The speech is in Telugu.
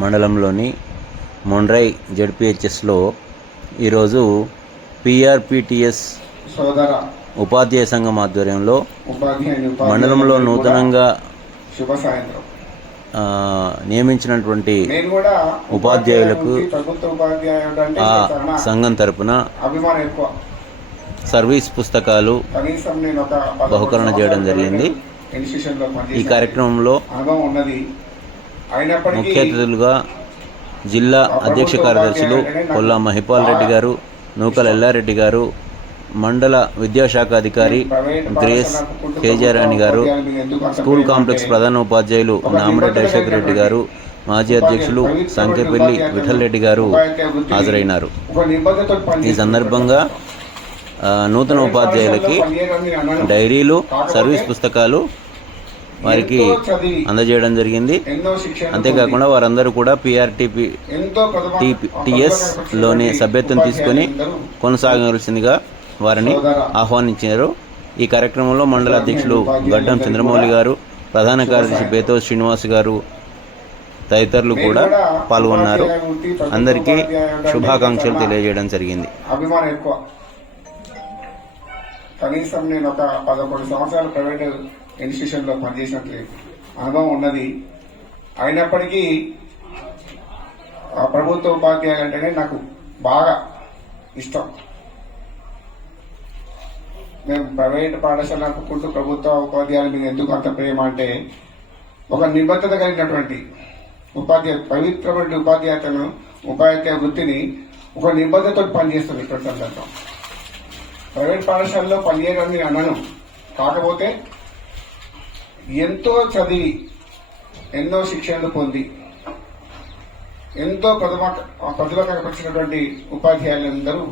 మండలంలోని మొండ్రై జెడ్పీహెచ్ఎస్లో ఈరోజు పిఆర్పిటిఎస్ ఉపాధ్యాయ సంఘం ఆధ్వర్యంలో మండలంలో నూతనంగా నియమించినటువంటి ఉపాధ్యాయులకు ఆ సంఘం తరపున సర్వీస్ పుస్తకాలు బహుకరణ చేయడం జరిగింది. ఈ కార్యక్రమంలో ముఖ్య అతిథులుగా జిల్లా అధ్యక్ష కార్యదర్శులు కొల్లా మహిపాల్ రెడ్డి గారు, నూకల ఎల్లారెడ్డి గారు, మండల విద్యాశాఖ అధికారి గ్రేస్ కేజారాణి గారు, స్కూల్ కాంప్లెక్స్ ప్రధాన ఉపాధ్యాయులు నామిరెడ్డి అశోక్ రెడ్డి గారు, మాజీ అధ్యక్షులు సంకెపల్లి విఠల్ రెడ్డి గారు హాజరైనారు. ఈ సందర్భంగా నూతన ఉపాధ్యాయులకి డైరీలు, సర్వీస్ పుస్తకాలు వారికి అందజేయడం జరిగింది. అంతేకాకుండా వారందరూ కూడా పిఆర్పిటిఎస్లోని సభ్యత్వం తీసుకొని కొనసాగవలసిందిగా వారిని ఆహ్వానించారు. ఈ కార్యక్రమంలో మండల అధ్యక్షులు గడ్డం చంద్రమౌళి గారు, ప్రధాన కార్యదర్శి బేతో శ్రీనివాస్ గారు తదితరులు కూడా పాల్గొన్నారు. అందరికీ శుభాకాంక్షలు తెలియజేయడం జరిగింది. కనీసం నేను ఒక 11 సంవత్సరాలు ప్రైవేట్ ఇన్స్టిట్యూషన్లో పనిచేసినట్లు అనుభవం ఉన్నది. అయినప్పటికీ ప్రభుత్వ ఉపాధ్యాయులు అంటేనే నాకు బాగా ఇష్టం. మేము ప్రైవేట్ పాఠశాల అనుకుంటూ ప్రభుత్వ ఉపాధ్యాయులు మీద ఎందుకు అంత ప్రేమ అంటే, ఒక నిబద్ధత కలిగినటువంటి పవిత్రమైన ఉపాధ్యాయ వృత్తిని ఒక నిబద్ధతతో పనిచేస్తుంది. ఇక్కడ సందర్భం ప్రైవేట్ పాఠశాలలో పనిచేయడానికి అనను, కాకపోతే ఎంతో చదివి ఎన్నో శిక్షణలు పొంది ఎంతో ప్రతిభ కనపరిచినటువంటి ఉపాధ్యాయులందరూ